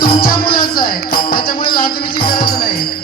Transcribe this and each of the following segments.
तुमच्या मुलाचं आहे. त्याच्यामुळे लाजण्याची गरज नाही.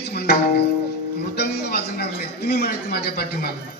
मीच म्हणणार मृदंग वाजवणार नाही तुम्ही म्हणायचं माझ्या पाठीमागं.